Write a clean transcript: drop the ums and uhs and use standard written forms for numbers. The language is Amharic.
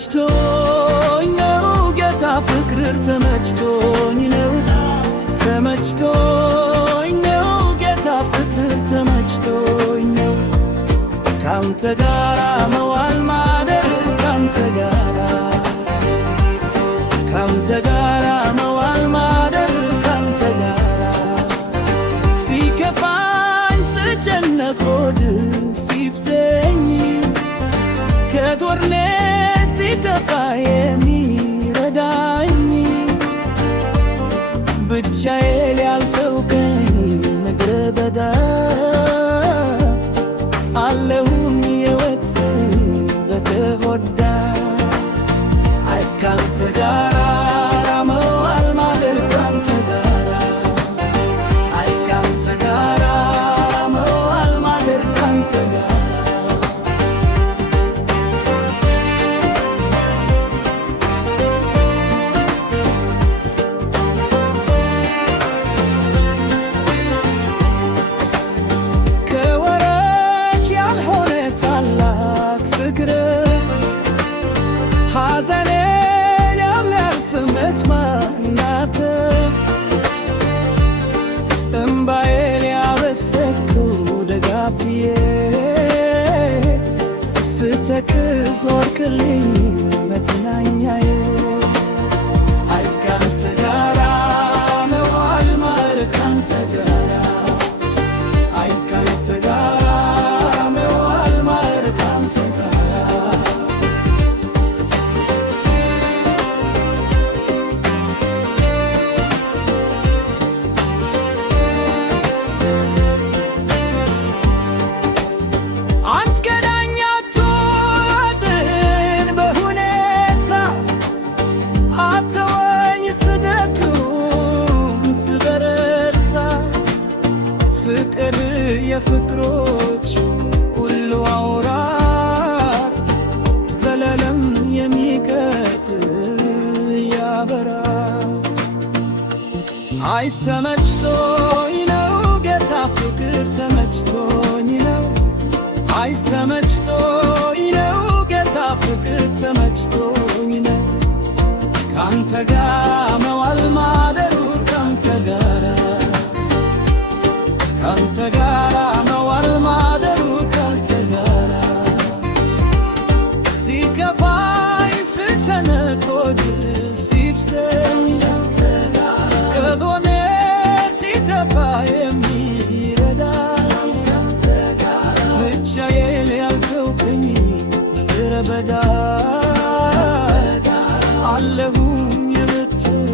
ተመችቶኝ ነው ጌታ ፍቅር ተመችቶኝ ነው ተመችቶኝ ነው ጌታ ፍቅር ተመችቶኝ ነው ካንተ ጋራ መዋል ማደር ካንተ ጋራ መዋል ማደር ካንተ ጋራ ሲከፋኝ ስጨነቅ ሆድ ሲብሰኝ ከጦርኔ ሲጠፋ የሚረዳኝ ብቻዬን ያልተውከኝ ምድረ በዳ አለሁኝ የወት በተጎዳ ካንተ ጋራ መዋል ማደር ካንተ ጋራ ካንተ ጋራ መዋል ማደር ካንተ ጋራ ከወረት ያልሆነ ታላቅ ፍቅር ሐዘኔ መትማናት እምባዬን ያበሰከው ደጋፊዬ ስተክዝ ወርቅልኝ መትናኛዬ ካንተ ጋራ መዋል ማደር ካንተ ጋራ ካንተ ጋራ መዋል ማደር ካንተ ጋራ ፍቅር የፍቅሮች ሁሉ አውራር ዘለለም የሚቀጥል ያበራ ተመችቶኝ ነው ጌታ ፍቅር ተመችቶኝ ነው ተመችቶኝ ነው ጌታ ፍቅር ተመችቶኝ ነው ካንተ ጋር መዋል ማደሩ ካንተ ጋራ ካንተ ጋራ መዋል ማደሩ ካንተ ጋራ ሲከፋኝ ስጨነቅ ሆድ ሲብሰኝ ከጎኔ ሲጠፋ የሚረዳኝ ብቻዬን ያልተውከኝ ምድረ በዳ አለሁኝ የምትል